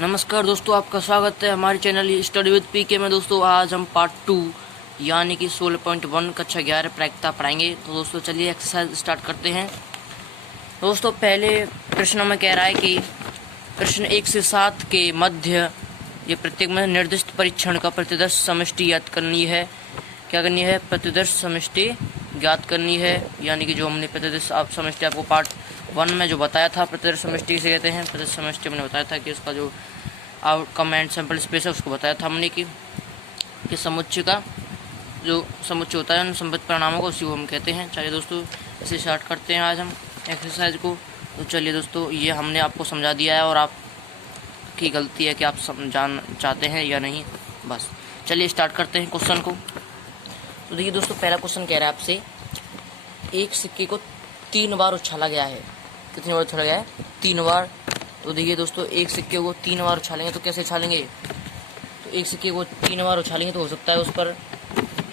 नमस्कार दोस्तों, आपका स्वागत है हमारे चैनल स्टडी विद पीके में। दोस्तों आज हम पार्ट 2 यानी कि 16.1 कक्षा 11 प्रायिकता पढ़ाएंगे। तो दोस्तों चलिए एक्सरसाइज स्टार्ट करते हैं। दोस्तों पहले प्रश्न में कह रहा है कि प्रश्न 1 से 7 के मध्य ये प्रत्येक में निर्दिष्ट परीक्षण का प्रतिदर्श समष्टि ज्ञात करनी है। क्या करनी है? प्रतिदर्श समष्टि ज्ञात करनी है। यानी कि जो हमने प्रतिदर्श समष्टि आपको पार्ट 1 में जो बताया था, प्रतिदर्श समष्टि किसे कहते हैं। प्रतिदर्श समष्टि हमने बताया था कि उसका जो आउटकम एंड सैंपल स्पेस है उसको बताया था हमने कि समुच्चय का जो समुच्चय होता है उन संबंधित परिणामों को उसी को हम कहते हैं। चलिए दोस्तों इसे स्टार्ट करते हैं आज हम एक्सरसाइज को। तो चलिए दोस्तों, ये हमने आपको समझा दिया है और आपकी गलती है कि आप समझाना चाहते हैं या नहीं। बस चलिए स्टार्ट करते हैं क्वेश्चन को। तो देखिए दोस्तों, पहला क्वेश्चन कह रहा है आपसे, एक सिक्के को 3 बार उछाला गया है। कितनी बार उछाला गया है? 3 बार। तो देखिए दोस्तों, एक सिक्के को 3 बार उछालेंगे तो कैसे उछालेंगे? तो एक सिक्के को 3 बार उछालेंगे तो हो सकता है उस पर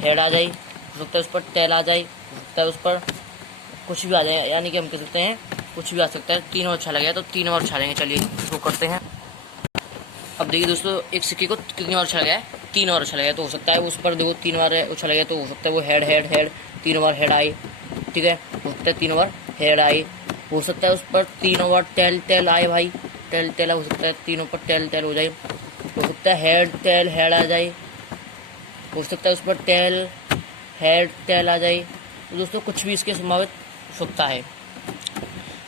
हेड आ जाए, हो सकता है उस पर टेल आ जाए, हो सकता है उस पर कुछ भी आ जाए। यानी कि हम कह सकते हैं कुछ भी आ सकता है। 3 बार उछाला गया तो 3 बार उछालेंगे। चलिए इसको करते हैं। अब देखिए दोस्तों, एक सिक्के को कितनी बार उछाला गया है? 3 बार उछाला गया। तो हो सकता है उस पर देखो 3 बार उछाला गया तो हो सकता है वो हेड हेड हेड 3 बार हेड आए। ठीक है, हो सकता है 3 बार हेड आए। हो सकता है उस पर 3 बार टेल टेल आए भाई, टेल टेल हो सकता है, तीनों पर टेल टेल हो जाए। हो सकता है हेड टेल हेड आ जाए। हो सकता है उस पर टेल हेड टेल आ जाए। तो दोस्तों कुछ भी इसके संभावित सकता है।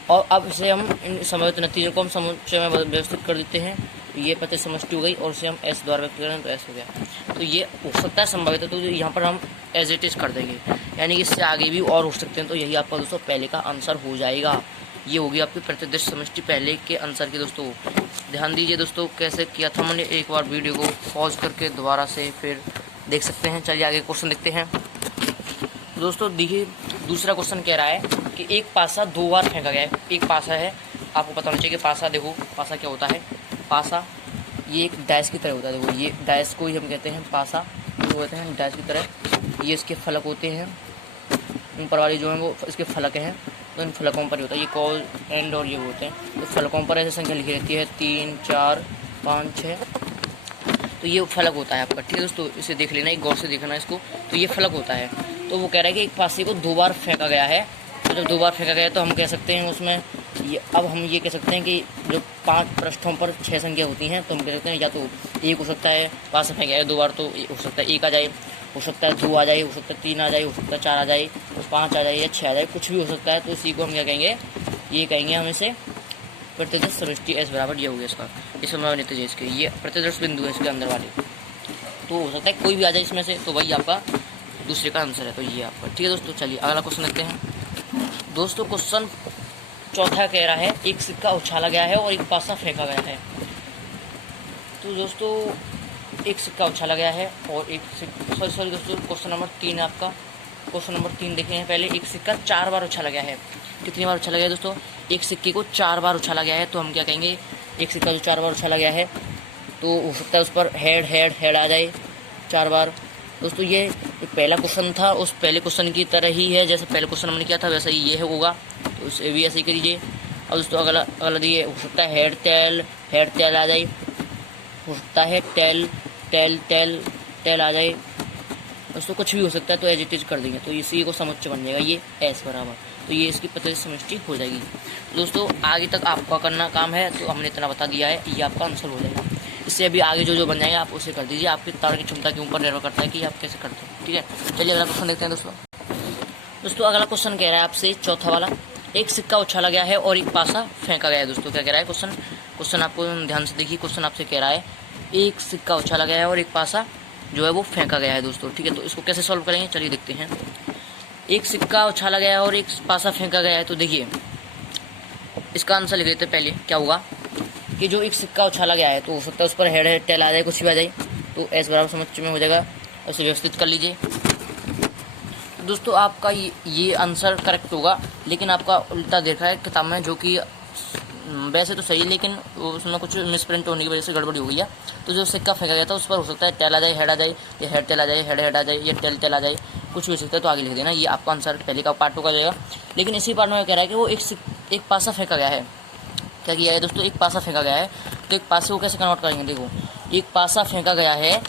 और अब इसे हम इन संभावित नतीजों को हम समुच्चय में व्यवस्थित कर देते हैं। तो ये प्रतिदर्श समष्टि हो गई और इसे हम एस द्वारा व्यक्त करें तो एस हो गया। तो ये हो सकता है संभावित है, तो यहाँ पर हम एज इट इज कर देंगे। यानी कि इससे आगे भी और हो सकते हैं। तो यही आपका दोस्तों पहले का आंसर हो जाएगा। ये होगी आपकी प्रतिदर्श समष्टि पहले के आंसर की। दोस्तों ध्यान दीजिए दोस्तों, कैसे किया था मैंने, एक बार वीडियो को पॉज करके दोबारा से फिर देख सकते हैं। चलिए आगे क्वेश्चन देखते हैं। दोस्तों देखिए, दूसरा क्वेश्चन कह रहा है कि एक पासा 2 बार फेंका गया है। एक पासा है, आपको पता होना चाहिए कि पासा, देखो पासा क्या होता है। पासा ये एक डैश की तरह होता है। देखो ये डैश को ही हम कहते हैं पासा, वो कहते हैं डैश की तरह। ये इसके फलक होते हैं, ऊपर वाली जो है वो इसके फलक हैं। तो इन फलकों पर ही होता है, ये कॉल एंड और ये होते हैं। तो फलकों पर ऐसे संख्या लिखी रहती है 3 4 5 6। तो ये फलक होता है आपका। ठीक है दोस्तों, इसे देख लेना, एक गौर से देखना इसको। तो ये फलक होता है। तो वो कह रहा है कि एक पासे को 2 बार फेंका गया है। तो जब 2 बार फेंका गया तो हम कह सकते हैं उसमें ये, अब हम ये कह सकते हैं कि जो 5 पृष्ठों पर 6 संख्या होती हैं तो हम कह सकते हैं या तो 1 हो सकता है, पास से फेंका गया 2 बार तो हो सकता है 1 आ जाए, हो सकता है 2 आ जाए, हो सकता है 3 आ जाए, हो सकता है 4 आ जाए, 5 आ जाए या 6 आ जाए, कुछ भी हो सकता है। तो इसी को हम क्या कहेंगे? ये कहेंगे हम इसे प्रतिदर्श समष्टि एस बराबर ये हो गया इसका, इस संभावित नतीजे इसके, ये प्रतिदर्श बिंदु है इसके अंदर वाले। तो हो सकता है कोई भी आ जाए इसमें से, तो वही आपका दूसरे का आंसर है। तो ये आपका ठीक है दोस्तों। चलिए अगला क्वेश्चन देखते हैं। दोस्तों क्वेश्चन चौथा कह रहा है, एक सिक्का उछाला गया है और एक पासा फेंका गया है। तो दोस्तों एक सिक्का उछाला गया है और एक सॉरी दोस्तों, क्वेश्चन नंबर 3 आपका। क्वेश्चन नंबर 3 देखे हैं पहले। एक सिक्का 4 बार उछाला गया है। कितनी बार उछाला गया है दोस्तों? एक सिक्के को 4 बार उछाला गया है। तो हम क्या कहेंगे? एक सिक्का जो 4 बार उछाला गया है तो हो सकता है उस पर हेड हेड हेड आ जाए 4 बार। दोस्तों ये पहला क्वेश्चन था, उस पहले क्वेश्चन की तरह ही है। जैसे पहले क्वेश्चन हमने किया था वैसा ही ये होगा, तो उसे भी ऐसे ही करिए। अब दोस्तों अगला दिए, हो सकता है हेड टेल आ जाए, हो सकता है टेल टेल टेल टेल आ जाए। दोस्तों कुछ भी हो सकता है, तो एज इट इज कर देंगे तो इसी को समुच्चय बन जाएगा ये एस बराबर। तो ये इसकी प्रतिदर्श समष्टि हो जाएगी। दोस्तों आगे तक आपका करना काम है, तो हमने इतना बता दिया है, ये आपका आंसर हो जाएगा। इससे अभी आगे जो बन जाएगा आप उसे कर दीजिए। आपकी तार की क्षमता के ऊपर निर्भर करता है कि आप कैसे करते हैं। ठीक है, चलिए अगला क्वेश्चन देखते हैं दोस्तों अगला क्वेश्चन कह रहा है आपसे, चौथा वाला, एक सिक्का उछाला गया है और एक पासा फेंका गया है। दोस्तों क्या कह रहा है क्वेश्चन आपको ध्यान से देखिए। क्वेश्चन आपसे कह रहा है एक सिक्का उछाला गया है और एक पासा जो है वो फेंका गया है दोस्तों। ठीक है, तो इसको कैसे सॉल्व करेंगे चलिए देखते हैं। एक सिक्का उछाला गया है और एक पासा फेंका गया है। तो देखिए इसका आंसर लिख लेते हैं पहले। क्या होगा कि जो एक सिक्का उछाला गया है तो हो सकता है उस पर हेड हेड टेल आ जाए, कुछ भी आ जाए, तो एस बराबर समुच्चय में हो जाएगा। उसे व्यवस्थित कर लीजिए। दोस्तों आपका ये आंसर करेक्ट होगा, लेकिन आपका उल्टा देखा है किताब में, जो कि वैसे तो सही है लेकिन उसमें कुछ मिसप्रिंट होने की वजह से गड़बड़ी हो गई है। तो जो सिक्का फेंका गया था उस पर हो सकता है टेल आ जाए, हेड आ जाए, या हेड टेल आ जाए, हेड हेड आ जाए, या टेल टेल आ जाए, कुछ भी हो सकता है। तो आगे लिख देना, ये आपका आंसर पहले का पार्ट 2 का जाएगा। लेकिन इसी पार्ट में कह रहा है कि वो एक पासा फेंका गया है। क्या किया है दोस्तों? एक पासा फेंका गया है। तो एक पासे को कैसे कन्वर्ट करेंगे, देखो एक पासा फेंका गया है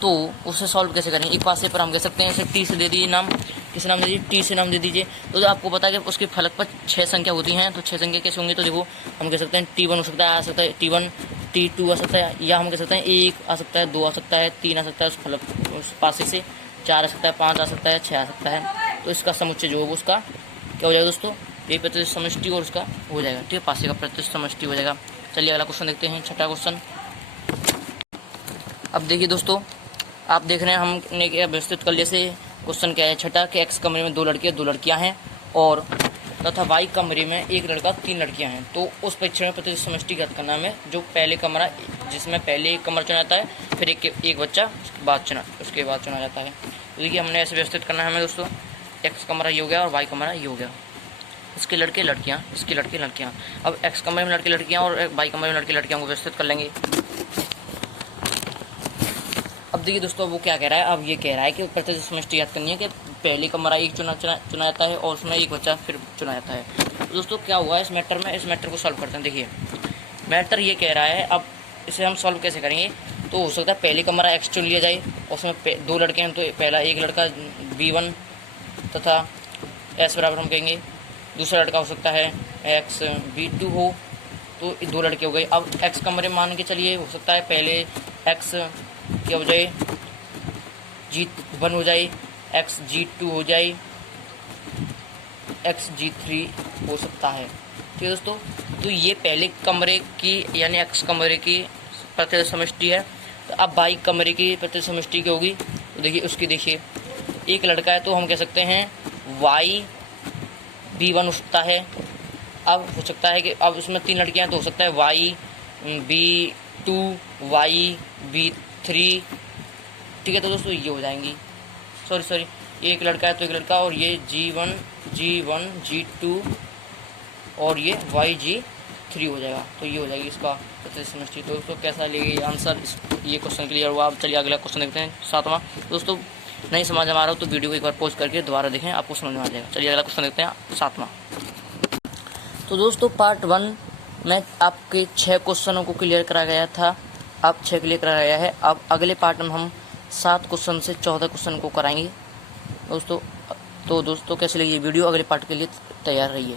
तो उसे सॉल्व कैसे करेंगे। एक पासे पर हम कह सकते हैं इसे टी से दे दीजिए नाम, किस नाम दे दीजिए, टी से नाम दे दीजिए। तो आपको पता है कि उसके फलक पर 6 संख्या होती हैं, तो 6 संख्या कैसे होंगे, तो देखो हम कह सकते हैं T1 हो सकता है, आ सकता है T1, T2 आ सकता है, या हम कह सकते हैं 1 आ सकता है, 2 आ सकता है, 3 आ सकता है उस फलक उस पासे से, 4 आ सकता है, 5 आ सकता है, 6 आ सकता है। तो इसका समुच्चय जो है उसका क्या हो जाएगा दोस्तों, ये प्रतिशत समष्टि और उसका हो जाएगा, ठीक है, पासे का प्रतिशत समष्टि हो जाएगा। चलिए अगला क्वेश्चन देखते हैं, छठा क्वेश्चन। अब देखिए दोस्तों, आप देख रहे हैं हमने क्या व्यवस्थित कर लिया से क्वेश्चन क्या है छठा कि एक्स कमरे में 2 लड़के 2 लड़कियां हैं और तथा वाई कमरे में 1 लड़का 3 लड़कियां हैं। तो उस परीक्षण में प्रतिशत समष्टि ज्ञात करना है जो पहले कमरा, जिसमें पहले एक कमरा चुना जाता है, फिर एक बच्चा उसके बाद चुना जाता है। तो देखिए हमने ऐसे व्यवस्थित करना है हमें दोस्तों, एक्स कमरा ये हो गया और वाई कमरा ये हो गया, इसके लड़के लड़कियाँ, इसके लड़के लड़कियाँ। अब एक्स कमरे में लड़के लड़कियाँ और वाई कमरे में लड़के लड़कियाँ को व्यवस्थित कर लेंगे। अब देखिए दोस्तों वो क्या कह रहा है, अब ये कह रहा है कि प्रतिशत समष्टि याद करनी है कि पहले कमरा एक चुना जाता है और उसमें एक बच्चा फिर चुना जाता है। तो दोस्तों क्या हुआ इस मैटर में, इस मैटर को सॉल्व करते हैं। देखिए मैटर ये कह रहा है, अब इसे हम सॉल्व कैसे करेंगे, तो हो सकता है पहले कमरा एक्स चुन लिया जाए और उसमें 2 लड़के हैं, तो पहला एक लड़का B1 तथा एस बराबर हम कहेंगे, दूसरा लड़का हो सकता है एक्स B2 हो, तो 2 लड़के हो गए। अब एक्स कमरे मान के चलिए, हो सकता है पहले एक्स क्या हो जाए G1 हो जाए, एक्स G2 हो जाए, एक्स G3 हो सकता है, ठीक है दोस्तों। तो ये पहले कमरे की यानी एक्स कमरे की प्रतिशत समष्टि है। तो अब वाई कमरे की प्रतिशत समष्टि क्या होगी, तो देखिए उसकी देखिए एक लड़का है तो हम कह सकते हैं वाई B1 हो सकता है। अब हो सकता है कि अब उसमें 3 लड़कियां हैं तो हो सकता है वाई B2, वाई B3, ठीक है। तो दोस्तों ये हो जाएंगी, सॉरी एक लड़का है तो एक लड़का, और ये G1 G2 और ये YG3 हो जाएगा। तो ये हो जाएगी इसका प्रतिशत समष्टि। तो दोस्तों कैसा लगे आंसर, ये क्वेश्चन क्लियर हुआ। अब चलिए अगला क्वेश्चन देखते हैं, 7वां। दोस्तों नहीं समझ में आ रहा हो तो वीडियो को एक बार पॉज करके दोबारा देखें, आपको समझ में आ जाएगा। चलिए अगला क्वेश्चन देखते हैं, 7वां। तो दोस्तों पार्ट 1 में आपके 6 क्वेश्चनों को क्लियर करा गया था, अब 6 क्लियर करा गया है। अब अगले पार्ट में हम 7 क्वेश्चन से 14 क्वेश्चन को कराएंगे दोस्तों। तो दोस्तों कैसे लगी ये वीडियो, अगले पार्ट के लिए तैयार रहिए।